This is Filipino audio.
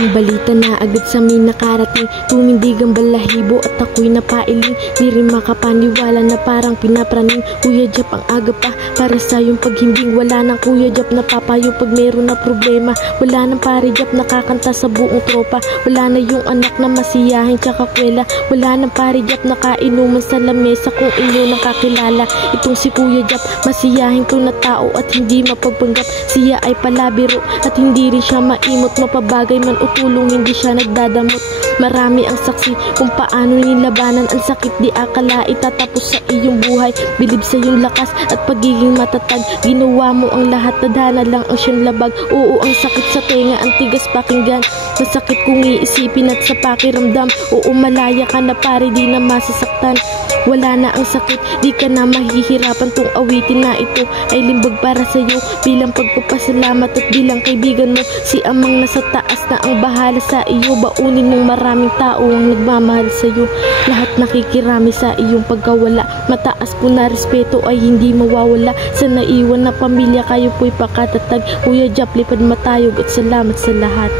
Ang balita na agad sa amin nakarating, tumindig ang balahibo at ako'y napailing. Di rin makapaniwala na parang pinapraning. Kuya Jap, ang aga pa para sa iyong paghimbing. Wala nang Kuya Jap na papayo pag meron na problema. Wala nang pare Jap nakakanta sa buong tropa. Wala na yung anak na masiyahin tsaka kwela. Wala nang pare Jap na kainuman sa lamesa kung inyo nakakilala. Itong si Kuya Jap, masiyahin to na tao at hindi mapagpanggap. Siya ay palabiro at hindi rin siya maimot. Mapabagay man o tulong, hindi siya nagdadamot. Marami ang saksi kung paano nilabanan ang sakit. Di akala itatapos sa iyong buhay. Bilib sa iyong lakas at pagiging matatag. Ginawa mo ang lahat, tadhana lang ang siyang labag. Oo, ang sakit sa tenga, ang tigas pakinggan. Masakit kung iisipin at sa pakiramdam. Oo, malaya ka na pare, di na masasaktan. Wala na ang sakit, di ka na mahihirapan. Tong awitin na ito ay limbag para sa'yo, bilang pagpapasalamat at bilang kaibigan mo. Si Amang nasa taas na ang bahala sa iyo. Baunin ng maraming tao ang nagmamahal sa'yo. Lahat nakikirami sa iyong pagkawala. Mataas po na respeto ay hindi mawawala. Sa naiwan na pamilya kayo po'y pakatatag. Kuya Jap, lipad matayog at salamat sa lahat.